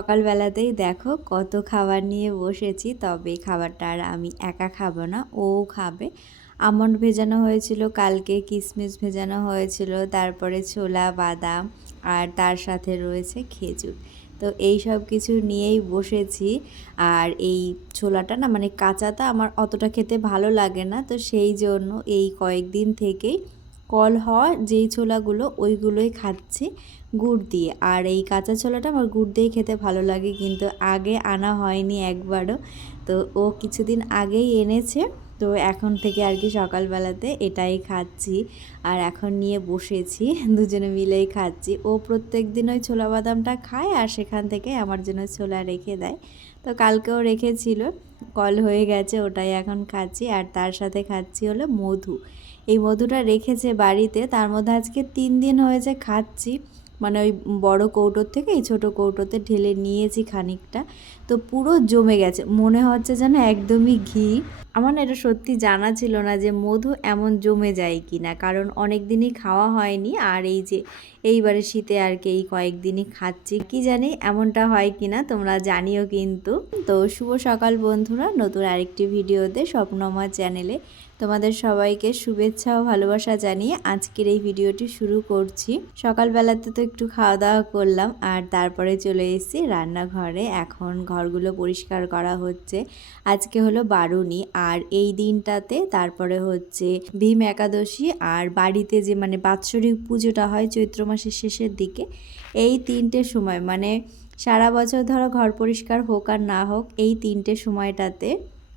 সকালবেলাতেই দেখো কত খাবার নিয়ে বসেছি, তবে খাবারটা আর আমি একা খাব না, ও খাবে। আমন্ড ভেজানো হয়েছিল, কালকে কিশমিশ ভেজানো হয়েছিল, তারপরে ছোলা, বাদাম আর তার সাথে রয়েছে খেজুর। তো এই সব কিছু নিয়েই বসেছি, আর এই ছোলাটা না মানে কাঁচাটা আমার অতটা খেতে ভালো লাগে না, তো সেই জন্য এই কয়েকদিন থেকেই কল হওয়া যেই ছোলাগুলো ওইগুলোই খাচ্ছি। গুড় দিয়ে। আর এই কাঁচা ছোলাটা আমার গুড় দিয়ে খেতে ভালো লাগে, কিন্তু আগে আনা হয়নি একবারও। তো ও কিছুদিন আগেই এনেছে, তো এখন থেকে আর কি সকালবেলাতে এটাই খাচ্ছি। আর এখন নিয়ে বসেছি, দুজনে মিলেই খাচ্ছি। ও প্রত্যেক দিন ওই ছোলা বাদামটা খায় আর সেখান থেকে আমার জন্য ছোলা রেখে দেয়। তো কালকেও রেখেছিল, কল হয়ে গেছে, ওটাই এখন খাচ্ছি। আর তার সাথে খাচ্ছি হলো মধু। এই মধুটা রেখেছে বাড়িতে, তার মধ্যে আজকে তিন দিন হয়েছে খাচ্ছি। মানে ওই বড় কৌটোর থেকে এই ছোটো কৌটোতে ঢেলে নিয়েছি খানিকটা। তো পুরো জমে গেছে। মনে হচ্ছে যেন একদমই ঘি। আমার না এটা সত্যি জানা ছিল না যে মধু এমন জমে যায় কি না কারণ অনেক দিনই খাওয়া হয়নি আর এই যে এইবারে শীতে আর কি এই কয়েকদিনই খাচ্ছি। কি জানি এমনটা হয় কি না তোমরা জানিও কিন্তু। তো শুভ সকাল বন্ধুরা। নতুন আরেকটি ভিডিওতে স্বপ্নমা চ্যানেলে তোমাদের সবাইকে শুভেচ্ছা ও ভালোবাসা জানিয়ে আজকের এই ভিডিওটি শুরু করছি। সকালবেলাতে তো একটু খাওয়া দাওয়া করলাম আর তারপরে চলে এসেছি রান্নাঘরে। এখন ঘরগুলো পরিষ্কার করা হচ্ছে। আজকে হলো বারুনি আর এই দিনটাতে তারপরে হচ্ছে ভীম একাদশী আর বাড়িতে যে মানে বাৎসরিক পুজোটা হয় চৈত্র মাসের শেষের দিকে, এই তিনটে সময় মানে সারা বছর ধরো ঘর পরিষ্কার হোক আর না হোক, এই তিনটে সময়টাতে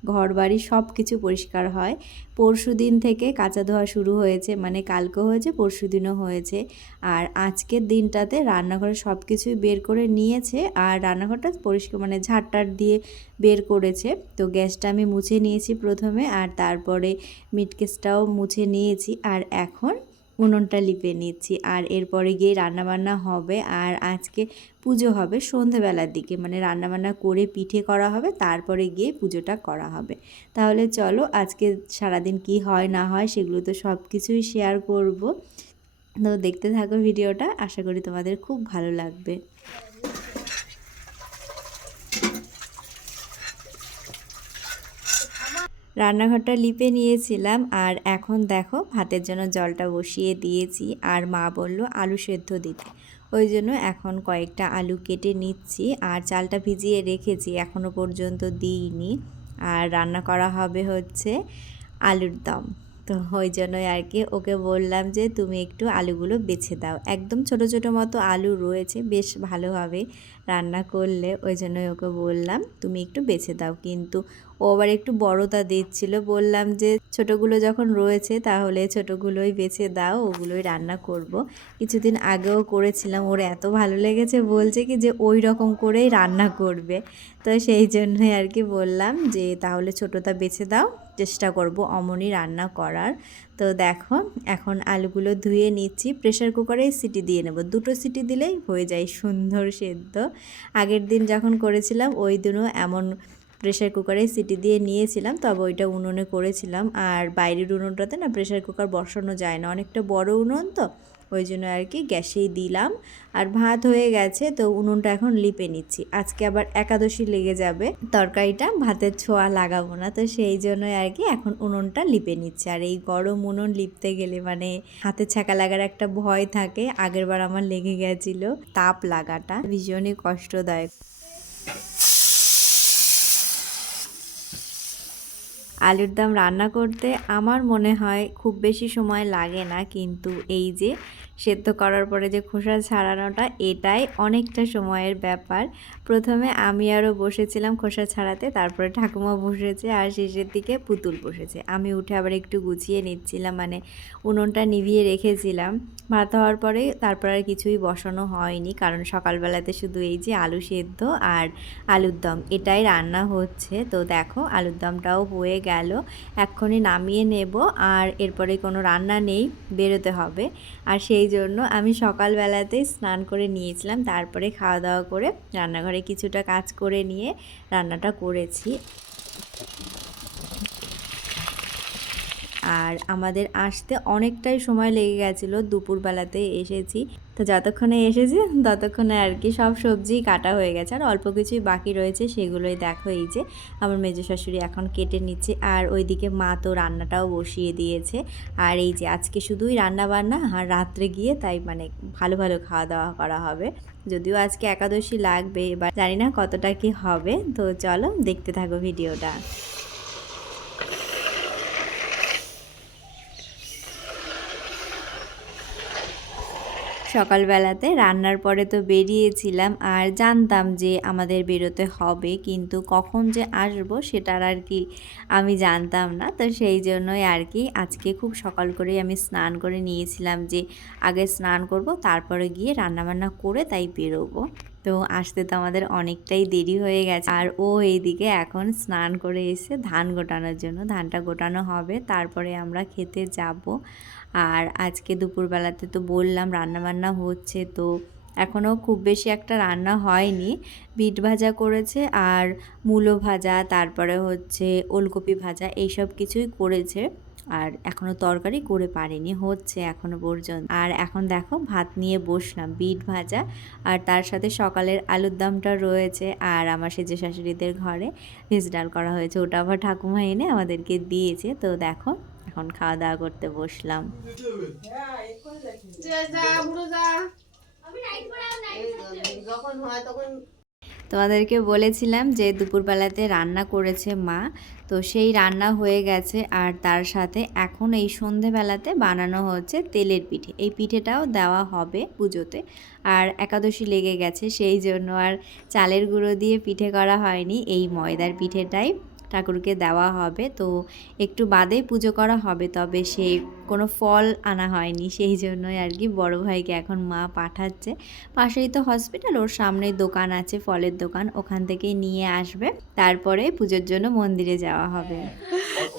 ঘর বাড়ি সব কিছু পরিষ্কার হয়। পরশু দিন থেকে কাঁচা ধোয়া শুরু হয়েছে মানে কালকেও হয়েছে, পরশু দিনও হয়েছে। আর আজকের দিনটাতে রান্নাঘরে সব কিছুই বের করে নিয়েছে আর রান্নাঘরটা পরিষ্কার মানে ঝাড়টার দিয়ে বের করেছে। তো গ্যাসটা আমি মুছে নিয়েছি প্রথমে আর তারপরে মিটকেসটাও মুছে নিয়েছি। আর এখন উনুনটা লিপে নিচ্ছি। আর এরপরে গিয়ে রান্নাবান্না হবে। আর আজকে পুজো হবে সন্ধেবেলার দিকে। মানে রান্নাবান্না করে পিঠে করা হবে, তারপরে গিয়ে পুজোটা করা হবে। তাহলে চলো, আজকে সারাদিন কি হয়, না হয়, সেগুলো তো সব কিছুই শেয়ার করব। তো দেখতে থাকো ভিডিওটা। আশা করি তোমাদের খুব ভালো লাগবে। রান্নাঘরটা লিপে নিয়েছিলাম আর এখন দেখো ভাতের জন্য জলটা বসিয়ে দিয়েছি আর মা বলল আলু সেদ্ধ দিতে। ওই জন্য এখন কয়েকটা আলু কেটে নিচ্ছি আর চালটা ভিজিয়ে রেখেছি এখনও পর্যন্ত দিইনি। আর রান্না করা হবে হচ্ছে আলুর দম। তো ওই জন্যই আর কি ওকে বললাম যে, তুমি একটু আলুগুলো বেছে দাও। একদম ছোট ছোট মতো আলু রয়েছে, বেশ ভালোভাবে রান্না করলে। ওই জন্যই ওকে বললাম, তুমি একটু বেছে দাও। কিন্তু ও আবার একটু বড়টা দিচ্ছিল, বললাম যে, ছোটোগুলো যখন রয়েছে তাহলে ছোটোগুলোই বেছে দাও, ওগুলোই রান্না করব। কিছুদিন আগেও করেছিলাম, ওর এত ভালো লেগেছে বলছে কি যে, ওই রকম করেই রান্না করবে। তো সেই জন্যই আর কি বললাম যে, তাহলে ছোটোটা বেছে দাও। চেষ্টা করব অমনি রান্না করার। তো দেখো, এখন আলুগুলো ধুয়ে নিচ্ছি প্রেশার কুকারে সিটি দিয়ে নেব। দুটো সিটি দিলেই হয়ে যায় সুন্দর সেদ্ধ। আগের দিন যখন করেছিলাম, ওই দিনও এমন প্রেশার কুকারে সিটি দিয়ে নিয়েছিলাম, তবে ওইটা উনুনে করেছিলাম। আর বাইরের উনুনটাতে না প্রেশার কুকার বসানো যায় না। অনেকটা বড় উনুন তো ওই জন্য আর কি গ্যাসেই দিলাম। আর ভাত হয়ে গেছে, তো উনুনটা এখন লিপে নিচ্ছি। আজকে আবার একাদশী লেগে যাবে, তরকারিটা, ভাতের ছোঁয়া লাগাবো না। তো সেই জন্যই আর কি এখন উনুনটা লিপে নিচ্ছি। আর এই গরম উনুন লিপতে গেলে মানে হাতে ছাকা লাগার একটা ভয় থাকে। আগেরবার আমার লেগে গেছিল, তাপ লাগাটা ভীষণই কষ্টদায়ক। আলুর দম রান্না করতে আমার মনে হয় খুব বেশি সময় লাগে না। কিন্তু এই যে সেদ্ধ করার পরে যে খোসা ছাড়ানোটা, এটাই অনেকটা সময়ের ব্যাপার। প্রথমে আমি আরও বসেছিলাম খোসা ছাড়াতে, তারপরে ঠাকুমা বসেছে আর শেষের দিকে পুতুল বসেছে। আমি উঠে আবার একটু গুছিয়ে নিচ্ছিলাম মানে উনুনটা নিভিয়ে রেখেছিলাম। ভাত হওয়ার পরে তারপর আর কিছুই বসানো হয়নি, কারণ সকালবেলাতে শুধু এই যে আলু সেদ্ধ আর আলুর দম, এটাই রান্না হচ্ছে। তো দেখো, আলুর দমটাও হয়ে গেল, এক্ষুনি নামিয়ে নেব, আর এরপরে কোনো রান্না নেই, বেরোতে হবে। আর সেই জন্য আমি সকালবেলাতেই স্নান করে নিয়েছিলাম, তারপরে খাওয়া দাওয়া করে রান্নাঘরে কিছুটা কাজ করে নিয়ে রান্নাটা করেছি। আর আমাদের আসতে অনেকটাই সময় লেগে গেছিল, দুপুরবেলাতে এসেছি। তো যতক্ষণে এসেছি, ততক্ষণে আর কি সব সবজি কাটা হয়ে গেছে। আর অল্প কিছুই বাকি রয়েছে, সেগুলোই দেখো এই যে আমার মেজো শাশুড়ি এখন কেটে নিচ্ছে। আর ওইদিকে মা তো রান্নাটাও বসিয়ে দিয়েছে। আর এই যে আজকে শুধুই রান্না বান্না আর রাত্রে গিয়ে তাই মানে ভালো ভালো খাওয়া দাওয়া করা হবে। যদিও আজকে একাদশী লাগবে, এবার জানি না কতটা কি হবে। তো চলো দেখতে থাকো ভিডিওটা। সকালবেলাতে রান্নার পরে তো বেরিয়েছিলাম আর জানতাম যে আমাদের বেরোতে হবে, কিন্তু কখন যে আসব সেটার আর কি আমি জানতাম না। তো সেই জন্যই আর কি আজকে খুব সকাল করেই আমি স্নান করে নিয়েছিলাম যে আগে স্নান করব, তারপরে গিয়ে রান্নাবান্না করে তাই বেরোবো। তো আসতে তো আমাদের অনেকটাই দেরি হয়ে গেছে আর ও এইদিকে এখন স্নান করে এসে ধান গোটানোর জন্য, ধানটা গোটানো হবে, তারপরে আমরা খেতে যাব। আর আজকে দুপুরবেলাতে তো বললাম রান্নাবান্না হচ্ছে, তো এখনও খুব বেশি একটা রান্না হয়নি। বিট ভাজা করেছে আর মূলো ভাজা, তারপরে হচ্ছে ওলকপি ভাজা, এইসব কিছুই করেছে। আর এখনও তরকারি করে পারিনি, হচ্ছে এখনও পর্যন্ত। আর এখন দেখো ভাত নিয়ে বসলাম, বিট ভাজা আর তার সাথে সকালের আলুর দমটা রয়েছে আর আমার সেজে শাশুড়িদের ঘরে ভেজ ডাল করা হয়েছে, ওটা আবার ঠাকুমা এনে আমাদেরকে দিয়েছে। তো দেখো এখন খাওয়া দাওয়া করতে বসলাম। তোমাদেরকে বলেছিলাম যে দুপুরবেলাতে রান্না করেছে মা, তো সেই রান্না হয়ে গেছে আর তার সাথে এখন এই সন্ধেবেলাতে বানানো হচ্ছে তেলের পিঠে। এই পিঠেটাও দেওয়া হবে পুজোতে আর একাদশী লেগে গেছে, সেই জন্য আর চালের গুঁড়ো দিয়ে পিঠে করা হয়নি। এই ময়দার পিঠেটাই ঠাকুরকে দেওয়া হবে। তো একটু বাদেই পুজো করা হবে, তবে সে কোনো ফল আনা হয়নি, সেই জন্যই আর কি বড় ভাইকে এখন মা পাঠাচ্ছে। পাশেই তো হসপিটাল, ওর সামনেই দোকান আছে, ফলের দোকান, ওখান থেকেই নিয়ে আসবে। তারপরে পুজোর জন্য মন্দিরে যাওয়া হবে।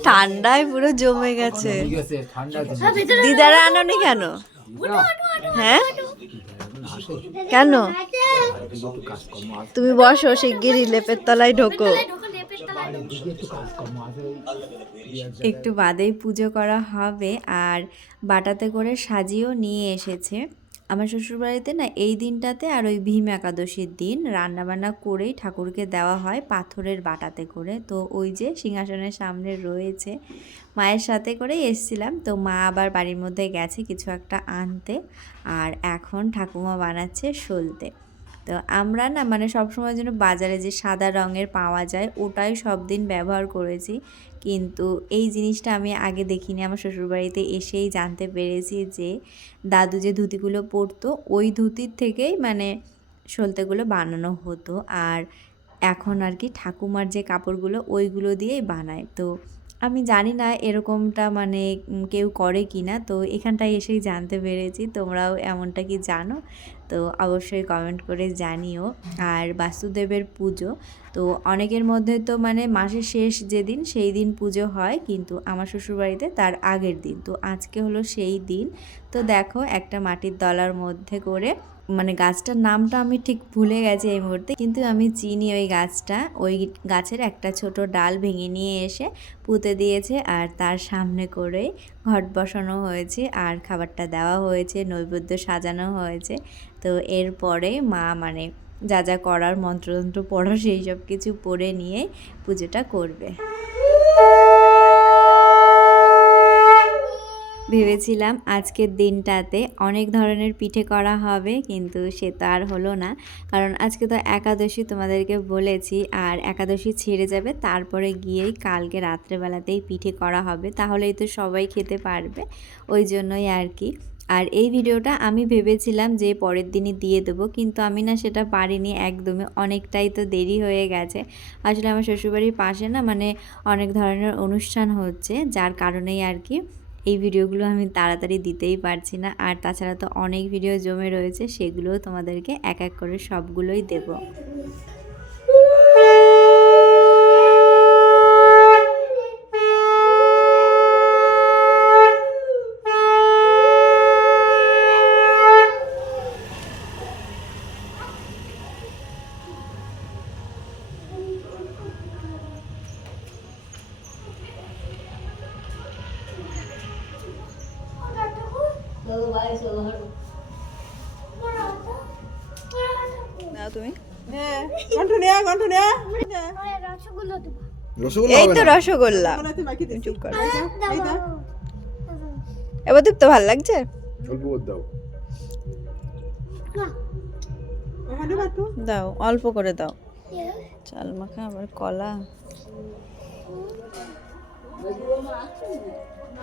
ঠান্ডায় পুরো জমে গেছে। দিদারা আনোনি কেন? হ্যাঁ? কেন? তুমি বসো, শিগগিরই লেপের তলায় ঢোকো। একটু বাদেই পুজো করা হবে আর বাটাতে করে সাজিয়েও নিয়ে এসেছে। আমার শ্বশুরবাড়িতে না এই দিনটাতে আর ওই ভীম একাদশীর দিন রান্নাবান্না করেই ঠাকুরকে দেওয়া হয় পাথরের বাটাতে করে। তো ওই যে সিংহাসনের সামনে রয়েছে। মায়ের সাথে করেই এসছিলাম। তো মা আবার বাড়ির মধ্যে গেছে কিছু একটা আনতে। আর এখন ঠাকুমা বানাচ্ছে সলতে। তো আমরা না মানে সবসময় যেন বাজারে যে সাদা রঙের পাওয়া যায়, ওটাই সব দিন ব্যবহার করেছি। কিন্তু এই জিনিসটা আমি আগে দেখিনি। আমার শ্বশুরবাড়িতে এসেই জানতে পেরেছি যে, দাদু যে ধুতিগুলো পরতো, ওই ধুতির থেকেই মানে সলতেগুলো বানানো হতো। আর এখন আর কি ঠাকুমার যে কাপড়গুলো, ওইগুলো দিয়েই বানায়। তো আমি জানি না এরকমটা মানে কেউ করে কি না তো এখানটায় এসেই জানতে পেরেছি। তোমরাও এমনটা কি জানো? তো অবশ্যই কমেন্ট করে জানিও। আর বাসুদেবের পুজো, তো অনেকের মধ্যে তো মানে মাসের শেষ যেদিন, সেই দিন পুজো হয়। কিন্তু আমার শ্বশুরবাড়িতে তার আগের দিন। তো আজকে হলো সেই দিন। তো দেখো একটা মাটির দলার মধ্যে করে মানে গাছটার নামটা আমি ঠিক ভুলে গেছি এই মুহূর্তে, কিন্তু আমি চিনি ওই গাছটা। ওই গাছের একটা ছোট ডাল ভেঙে নিয়ে এসে পুঁতে দিয়েছে আর তার সামনে করে ঘট বসানো হয়েছে আর খাবারটা দেওয়া হয়েছে, নৈবেদ্য সাজানো হয়েছে। তো এরপরে মা মানে যা যা করার মন্ত্রতন্ত্র পড়া, সেই সব কিছু পড়ে নিয়ে পুজোটা করবে। ভেবেছিলাম আজকের দিনটাতে অনেক ধরনের পিঠে করা হবে, কিন্তু সে তো আর হলো না। কারণ আজকে তো একাদশী তোমাদেরকে বলেছি, আর একাদশী ছেড়ে যাবে, তারপরে গিয়েই কালকে রাত্রেবেলাতেই পিঠে করা হবে, তাহলেই তো সবাই খেতে পারবে, ওই জন্যই আর কি। আর এই ভিডিওটা আমি ভেবেছিলাম যে পরের দিনই দিয়ে দেবো, কিন্তু আমি না সেটা পারিনি একদমই, অনেকটাই তো দেরি হয়ে গেছে। আসলে আমার শ্বশুরবাড়ির পাশে না মানে অনেক ধরনের অনুষ্ঠান হচ্ছে, যার কারণেই আর কি এই ভিডিওগুলো আমি তাড়াতাড়ি দিতেই পারছি না। আর তাছাড়া তো অনেক ভিডিও জমে রয়েছে, সেগুলোও তোমাদেরকে এক এক করে সবগুলোই দেবো। এই তো রসগোল্লা। চুপ কর। এবার তো ভালো লাগছে? বাটু। দাও অল্প করে দাও। চাল মাখা আবার কলা।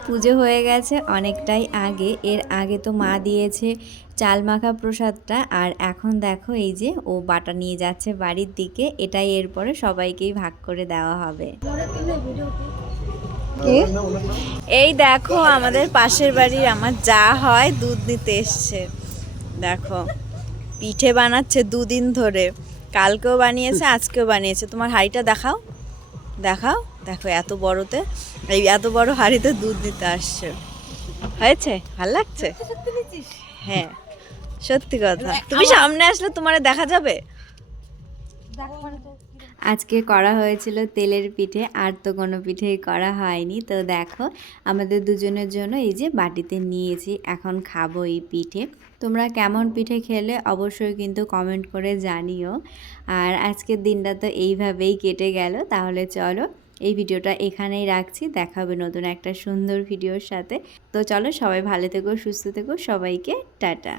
পুজো হয়ে গেছে অনেকটাই আগে। এর আগে তো মা দিয়েছে চাল মাখা প্রসাদটা। আর এখন দেখো এই যে ও বাটা নিয়ে যাচ্ছে বাড়ির দিকে। এটাই এরপরে সবাইকেই ভাগ করে দেওয়া হবে। এই দেখো আমাদের পাশের বাড়ির আমার যা হয় দুধ নিতে এসছে। দেখো পিঠে বানাচ্ছে দুদিন ধরে। কালকেও বানিয়েছে আজকেও বানিয়েছে। তোমার হাঁড়িটা দেখাও। দেখাও। দেখো এত বড়তে এই এত বড় হাড়িতে দুধ নিতে আসছে। হয়েছে? ভালো লাগছে? হ্যাঁ সত্যি কথা। তুমি সামনে আসলে তোমার দেখা যাবে? আজকে করা হয়েছিল তেলের পিঠে, আর তো কোনো পিঠেই করা হয়নি। তো দেখো, আমাদের দুজনের জন্য এই যে বাটিতে নিয়েছি, এখন খাব এই পিঠে। তোমরা কেমন পিঠে খেলে অবশ্যই কিন্তু কমেন্ট করে জানিও। আর আজকের দিনটা তো এইভাবেই কেটে গেল, তাহলে চলো এই ভিডিওটা এখানেই রাখছি। দেখা হবে নতুন একটা সুন্দর ভিডিওর সাথে। তো চলো সবাই ভালো থেকো, সুস্থ থেকো, সবাইকে টাটা।